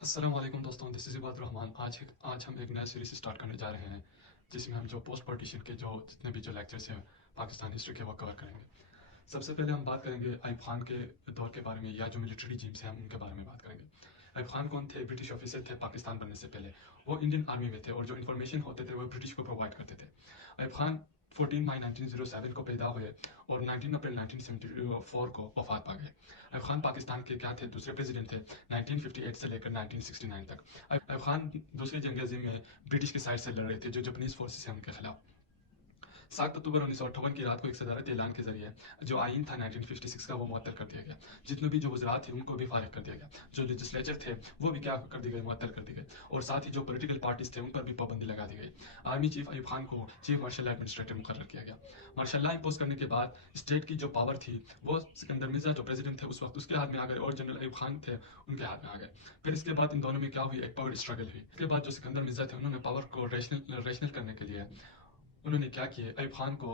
अस्सलाम वालेकुम दोस्तों, दिस इज़ इबादुर रहमान। आज हम एक नया सीरीज़ स्टार्ट करने जा रहे हैं, जिसमें हम जो पोस्ट पार्टीशन के जो जितने भी जो लेक्चर्स हैं पाकिस्तान हिस्ट्री के, वो कवर करेंगे। सबसे पहले हम बात करेंगे अयूब खान के दौर के बारे में, या जो मिलिट्री टीम्स हैं हम उनके बारे में बात करेंगे। अयूब खान कौन थे? ब्रिटिश ऑफिसर थे पाकिस्तान बनने से पहले। वो इंडियन आर्मी में थे और जो इन्फॉर्मेशन होते थे वो ब्रिटिश को प्रोवाइड करते थे। अयूब खान 14 मई 1907 को पैदा हुए और 19 अप्रैल 1974 को वफात पा गए। अयूब खान पाकिस्तान के क्या थे? दूसरे प्रेसिडेंट थे 1958 से लेकर 1969 तक। अयूब खान दूसरी जंग अज़ीम में ब्रिटिश की साइड से लड़ रहे थे, जो जापानीज फोर्सेस हैं उनके खिलाफ। 7 अक्टूबर 1958 की रात को एक सदारत ऐलान के जरिए जो आइन था 1956 का, वो मुअत्तल कर दिया गया। जितने भी जो वज़रात थे उनको भी फारिग कर दिया गया। जो लेजिस्लेचर थे वो भी क्या कर दिए गए? मुअत्तल कर दिए गए। और साथ ही जो पॉलिटिकल पार्टीज थे उन पर भी पाबंदी लगा दी गई। आर्मी चीफ अयूब खान को चीफ मार्शल एडमिनिस्ट्रेटर मुकर्रर किया गया। मार्शल लॉ इम्पोज करने के बाद स्टेट की जो पावर थी वो सिकंदर मिर्जा जो प्रेसिडेंट थे उस वक्त, उसके हाथ में आ गए, और जनरल अयूब खान थे उनके हाथ में आ गए। फिर इसके बाद इन दोनों में क्या हुई? एक पावर स्ट्रगल हुई। इसके बाद जो सिकंदर मिर्जा थे उन्होंने पावर को रेशनल करने के लिए उन्होंने क्या किया? अयूब खान को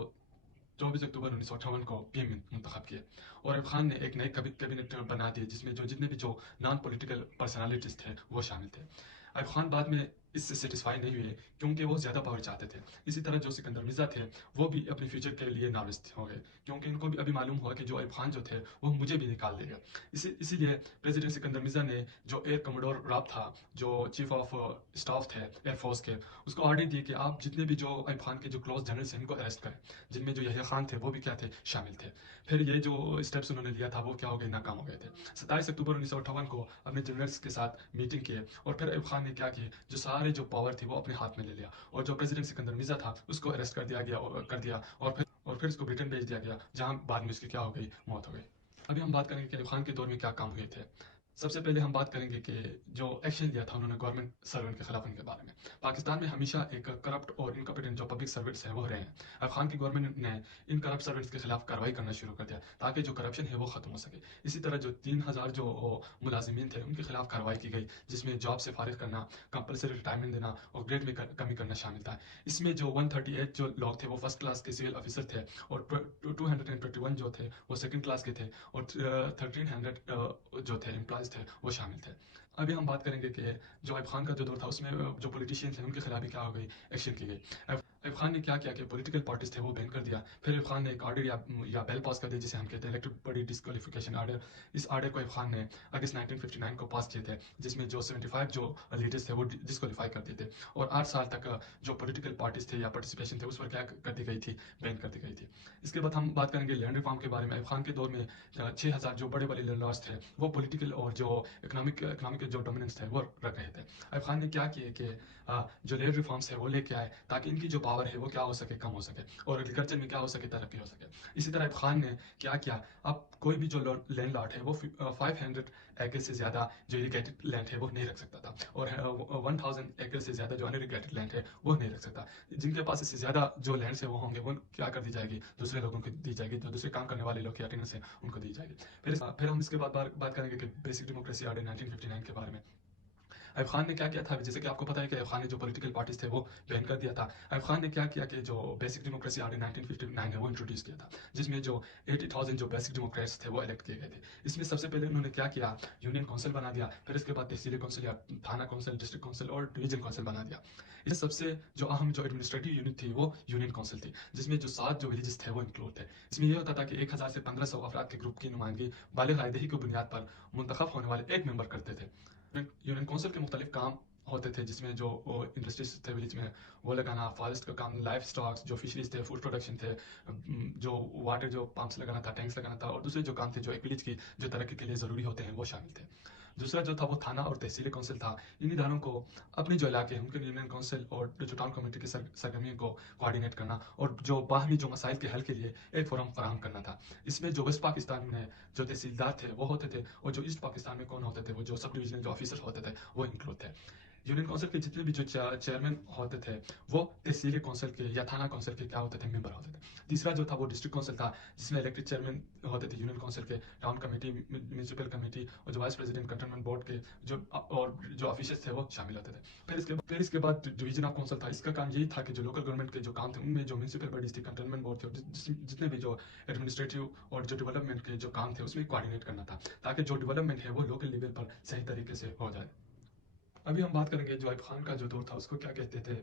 24 अक्टूबर 1958 को पीएम मुंतखब किए। और अयूब खान ने एक नई कैबिनेट बना दी, जिसमें जो जितने भी जो नॉन पॉलिटिकल पर्सनालिटीज थे वो शामिल थे। अयूब खान बाद में इससे सेटिस्फाई नहीं हुए, क्योंकि वो ज़्यादा पावर चाहते थे। इसी तरह जो सिकंदर मिर्जा थे वो भी अपने फ्यूचर के लिए नाराज हो गए, क्योंकि इनको भी अभी मालूम हुआ कि जो अयूब खान जो थे वो मुझे भी निकाल देगा। इसीलिए प्रेसिडेंट सिकंदर मिर्जा ने जो एयर कमोडोर राब था, जो चीफ ऑफ स्टाफ थे एयरफोर्स के, उसको ऑर्डर दिए कि आप जितने भी जो अयूब खान के जो क्लोज जनरल्स हैं इनको अरेस्ट करें, जिनमें जो यहया खान थे वो भी क्या थे? शामिल थे। फिर ये जो स्टेप्स उन्होंने लिया था वो क्या हो गए? नाकाम हो गए थे। 27 अक्टूबर 1958 को अपने जनरल्स के साथ मीटिंग किए, और फिर अयूब खान ने क्या किया? जो सारे जो पावर थी वो अपने हाथ में ले लिया, और जो प्रेसिडेंट सिकंदर मिर्जा था उसको अरेस्ट कर दिया, और फिर उसको ब्रिटेन भेज दिया गया, जहां बाद में उसकी क्या हो गई? मौत हो गई। अभी हम बात करेंगे कि अयूब खान के दौर में क्या काम हुए थे। सबसे पहले हम बात करेंगे कि जो एक्शन लिया था उन्होंने गवर्नमेंट सर्वेंट के खिलाफ, उनके बारे में। पाकिस्तान में हमेशा एक करप्ट और इनकम्पिटेंट जो पब्लिक सर्वेंट्स हैं वो रहे हैं। अयूब खान की गवर्नमेंट ने इन करप्ट सर्वेंट्स के खिलाफ कार्रवाई करना शुरू कर दिया, ताकि जो करप्शन है वो खत्म हो सके। इसी तरह जो 3000 जो मुलाजिमीन थे उनके खिलाफ कार्रवाई की गई, जिसमें जॉब से फारिग करना, कंपलसरी रिटायरमेंट देना और ग्रेड में कमी करना शामिल था। इसमें जो 138 जो लोग थे वो फर्स्ट क्लास के सिविल ऑफिसर थे, और 221 जो थे वो सेकंड क्लास के थे, और 1300 जो थे एम्प्लॉयज थे वो शामिल थे। अभी हम बात करेंगे कि जो अयूब खान का जो दौर था उसमें जो पॉलिटिशियंस हैं उनके खिलाफ भी क्या हो गई? एक्शन की गई। अयूब खान ने क्या किया कि पॉलिटिकल पार्टीज थे वो बैन कर दिया। फिर अयूब खान ने एक ऑर्डर या बिल पास कर दिया, जिसे हम कहते हैं इलेक्टेड बॉडी डिस्क्वालिफिकेशन ऑर्डर। इस ऑर्डर को अयूब खान ने अगस्त 1959 को पास किए थे, जिसमें जो 75 जो लीडर्स थे वो डिस्क्वालीफाई कर दिए थे, और 8 साल तक जो पॉलिटिकल पार्टीज थे या पार्टिसिपेशन थे उस पर क्या कर दी गई थी? बैन कर दी गई थी। इसके बाद हम बात करेंगे लैंड रिफॉर्म के बारे में। अयूब खान के दौर में 6000 जो बड़े बड़े लॉर्ड्स थे वो पॉलिटिकल और जो इकोनॉमिक जो डोमिनेंस थे वो रख रहे थे। अयूब खान ने क्या किया कि जो लैंड रिफॉर्म्स है वो लेके आए, ताकि इनकी जो पावर है वो क्या हो सके? कम हो सके, और एग्रीकल्चर में क्या हो सके? तरक्की हो सके। इसी तरह अयूब खान ने क्या किया? अब कोई भी जो लैंड लॉर्ड है वो 500 एकड़ से ज़्यादा जो इरिगेटेड लैंड है वो नहीं रख सकता था, और 1000 एकड़ से ज़्यादा जो अनइरिगेटेड लैंड है वो नहीं रख सकता। जिनके पास इससे ज़्यादा जो लैंड है वो होंगे वो क्या कर दी जाएगी? दूसरे लोगों को दी जाएगी, जो दूसरे काम करने वाले लोग या टेनर्स हैं उनको दी जाएगी। फिर हम इसके बाद बात करेंगे कि बेसिक डेमोक्रेसी ऑर्डर 1959 के बारे में। अयूब खान ने क्या किया था? जैसे कि आपको पता है कि अयूब खान ने जो पॉलिटिकल पार्टीज थे वो बैन कर दिया था। अयूब खान ने क्या किया कि जो बेसिक डेमोक्रेसी ऑर्डर 1959 है वो इंट्रोड्यूस किया था, जिसमें जो 80,000 जो बेसिक डेमोक्रेट्स थे वो इलेक्ट किए गए थे। इसमें सबसे पहले उन्होंने क्या किया? यूनियन काउंसिल बना दिया। फिर इसके बाद तहसीली काउंसिल या थाना काउंसिल, डिस्ट्रिक्ट काउंसिल और डिवीजन काउंसिल बना दिया। इसमें सबसे जो अहम जो एडमिनिस्ट्रेटिव यूनिट थी वो यूनियन काउंसिल थी, जिसमें जो 7 जो विलेजेस थे वो इंक्लूड थे। इसमें यह होता था कि 1000 से 1500 अफराद के ग्रुप की नुमाइंदगी बालिग आयदही की बुनियाद पर मुंतखब होने वाले एक मेंबर करते थे। यूनियन काउंसिल के मुख्तलिफ काम होते थे, जिसमें जो इंडस्ट्रीज थे विलेज में वो लगाना, फॉरेस्ट का काम, लाइफ स्टॉक्स, जो फिशरीज थे, फूड प्रोडक्शन थे, जो वाटर जो पंप्स लगाना था, टैंक्स लगाना था, और दूसरे जो काम थे जो एक विलेज की जो तरक्की के लिए ज़रूरी होते हैं वो शामिल थे। दूसरा जो था वो थाना और तहसीली काउंसिल था। इन इदारों को अपने जो इलाके हैं उनके यूनियन काउंसिल और जो टाउन कमेटी की सरगर्मियों को कोऑर्डिनेट करना, और जो बाहमी जो मसाइल के हल के लिए एक फोरम फराहम करना था। इसमें जो वेस्ट पाकिस्तान में जो तहसीलदार थे वो होते थे, और जो ईस्ट पाकिस्तान में कौन होते थे? वो जो सब डिविजनल जो ऑफिसर होते थे वो इंक्लूड थे। यूनियन काउंसिल के जितने भी जो चेयरमैन होते थे वो तहसीली काउंसिल के या थाना काउंसिल के क्या होते थे? मेंबर होते थे। तीसरा जो था वो डिस्ट्रिक्ट काउंसिल था, जिसमें इलेक्टेड चेयरमैन होते थे यूनियन काउंसिल के, टाउन कमेटी, म्यूनसिपल कमेटी, और जो वाइस प्रेसिडेंट कंटोनमेंट बोर्ड के जो और जो ऑफिसर्स थे वो शामिल होते थे। फिर इसके बाद डिवीजन ऑफ काउंसिल था। इसका काम यही था कि जो लोकल गवर्नमेंट के जो काम थे उनमें जो म्यूनसिपल बॉडीज थी, कंटोनमेंट बोर्ड थे, जितने भी जो एडमिनिस्ट्रेटिव और जो डेवलपमेंट के जो काम थे उसमें कोऑर्डिनेट करना था, ताकि जो डेवलपमेंट है वो लोकल लेवल पर सही तरीके से हो जाए। अभी हम बात करेंगे जो आइब खान का जो दौर था उसको क्या कहते थे,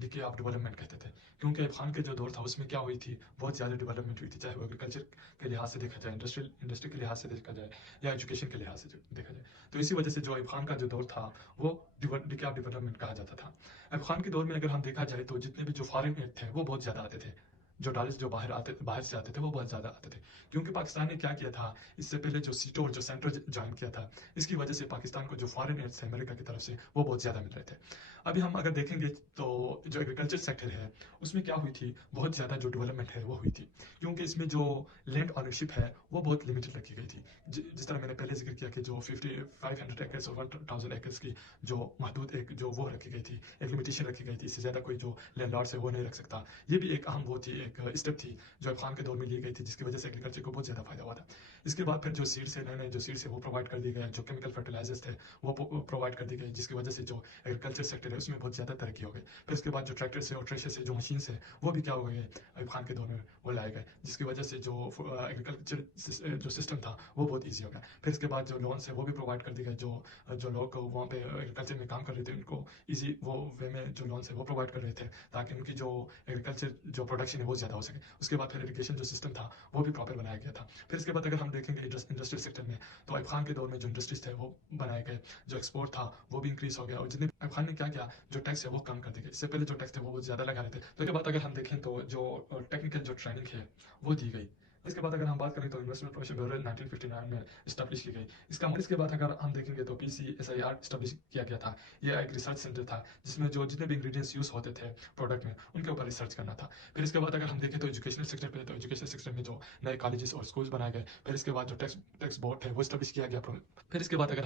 डिके ऑफ डेवलपमेंट कहते थे। क्योंकि आइब खान के जो दौर था उसमें क्या हुई थी, बहुत ज़्यादा डेवलपमेंट हुई थी, चाहे वो एग्रीकल्चर के लिहाज से देखा जाए, इंडस्ट्री के लिहाज से देखा जाए, या एजुकेशन के लिहाज से देखा जाए। तो इसी वजह से जो आइब खान का जो दौर था वो डिके ऑफ डेवलपमेंट कहा जाता था। आइब खान के दौर में अगर हम देखा जाए तो जितने भी जो फॉरेन एड थे वो बहुत ज़्यादा आते थे, जो डॉलर्स जो बाहर से आते थे वो बहुत ज़्यादा आते थे। क्योंकि पाकिस्तान ने क्या किया था, इससे पहले जो सीटो और जो सेंटर ज्वाइन किया था, इसकी वजह से पाकिस्तान को जो फॉरेन एड्स है अमेरिका की तरफ से वो बहुत ज़्यादा मिल रहे थे। अभी हम अगर देखेंगे तो जो एग्रीकल्चर सेक्टर है उसमें क्या हुई थी, बहुत ज़्यादा जो डेवलपमेंट है वो हुई थी। क्योंकि इसमें जो लैंड ऑनरशिप है वो बहुत लिमिटेड रखी गई थी। जिस तरह मैंने पहले जिक्र किया कि जो 500 एकर्स और 1000 एकर्स की जो महदूद एक जो वो रखी गई थी, एक लिमिटेशन रखी गई थी, इससे ज़्यादा कोई जो लैंडलॉर्ड्स है वो नहीं रख सकता। ये भी एक अहम वो थी, एक स्टेप थी जो आइब खान के दौर में ली गई थी, जिसकी वजह से एग्रीकल्चर को बहुत ज़्यादा फायदा हुआ था। इसके बाद फिर जो सीड्स है, नए नए जो सीड्स है वो प्रोवाइड कर दिए गए, जो केमिकल फर्टिलाइजर्स थे वो प्रोवाइड कर दी गई, जिसकी वजह से जो एग्रीकल्चर सेक्टर है उसमें बहुत ज़्यादा तरक्की हो गई। फिर उसके बाद जो ट्रैक्टर्स है और थ्रेशर्स है, जो मशीन्स है वो भी क्या हो गए, आइब खान के दौर में वो लाए गए, जिसकी वजह से जो एग्रीकल्चर जो सिस्टम था वो बहुत ईजी हो गया। फिर इसके बाद जो लोन्स है वो भी प्रोवाइड कर दिए गए, जो लोग वहाँ पे एग्रीकल्चर में काम कर रहे थे उनको ईजी वो वे में जो लोन्स है वो प्रोवाइड कर रहे थे, ताकि उनकी जो एग्रीकल्चर जो प्रोडक्शन है वो ज़्यादा हो सके। उसके बाद फिर इरिगेशन जो सिस्टम था वो भी प्रॉपर बनाया गया था। फिर इसके बाद अगर हम देखेंगे इंडस्ट्रियल सेक्टर में, तो आइब खान के दौर में जो इंडस्ट्रीज थे वो बनाए गए, जो एक्सपोर्ट था वो भी इंक्रीज हो गया, और जितने आइब खान ने क्या किया, जो टैक्स है वो कम कर दिए। इससे पहले जो टैक्स थे वो बहुत ज़्यादा लगा रहे थे। तो इसके बाद अगर हम देखें तो जो टेक्निकल जो ट्रेनिंग है वो दी गई। इसके बाद अगर हम बात करें तो इन्वेस्टमेंट प्रोमोशन ब्यूरो 1959 में इस्टेब्लिश की गई। इसके बाद अगर हम देखेंगे तो PCSIR इस्टेब्लिश किया गया था। यह एक रिसर्च सेंटर था जिसमें जो जितने भी इंग्रेडिएंट्स यूज़ होते थे प्रोडक्ट में उनके ऊपर रिसर्च करना था। फिर इसके बाद अगर हम देखें तो एजुकेशनल सेक्टर पे, तो एजुकेशनल सेक्टर में जो नए कॉलेजेस और स्कूल्स बनाए गए। फिर इसके बाद जो टैक्स बोर्ड है वो इस्टेब्लिश किया गया। फिर इसके बाद अगर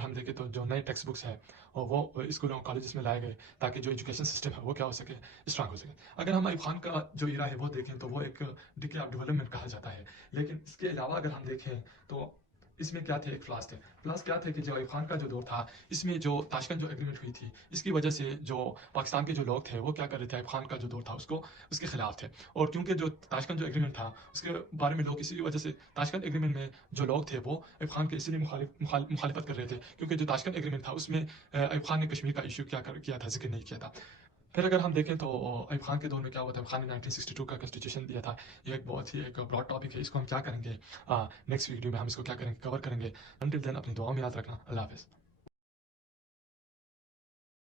हम देखें तो जो नए टेक्स्ट बुक्स हैं और वो स्कूलों और कॉलेजेस में लाए गए, ताकि जो एजुकेशन सिस्टम है वो क्या हो सके, स्ट्रांग हो सके। अगर हम आइब खान का जो इरा है वो देखें तो वो एक डिके ऑफ डेवलपमेंट कहा जाता है। लेकिन इसके अलावा अगर हम देखें तो इसमें क्या थे, एक फ्लास क्या थे कि जो आइब खान का जो दौर था इसमें जो ताशकंद जो एग्रीमेंट हुई थी, इसकी वजह से जो पाकिस्तान के जो लोग थे वो क्या कर रहे थे, आइब खान का जो दौर था उसको उसके खिलाफ थे। और क्योंकि जो ताशकंद जो एग्रीमेंट था उसके बारे में लोग इसी वजह से, ताशकंद एग्रीमेंट में जो लोग थे वो आइब खान के इसीलिए मुखालिफत कर रहे थे, क्योंकि जो ताशकंद एग्रीमेंट था उसमें आइब खान ने कश्मीर का इशू किया था, जिक्र नहीं किया था। फिर अगर हम देखें तो आइब खान के दौर में क्या हुआ था, आइब खान ने 1962 का कॉन्स्टिट्यूशन दिया था। ये एक बहुत ही एक ब्रॉड टॉपिक है, इसको हम क्या करेंगे नेक्स्ट वीडियो में हम इसको क्या करेंगे, कवर करेंगे। अंटिल देन अपनी दुआ में याद रखना। अल्लाह हाफिज़।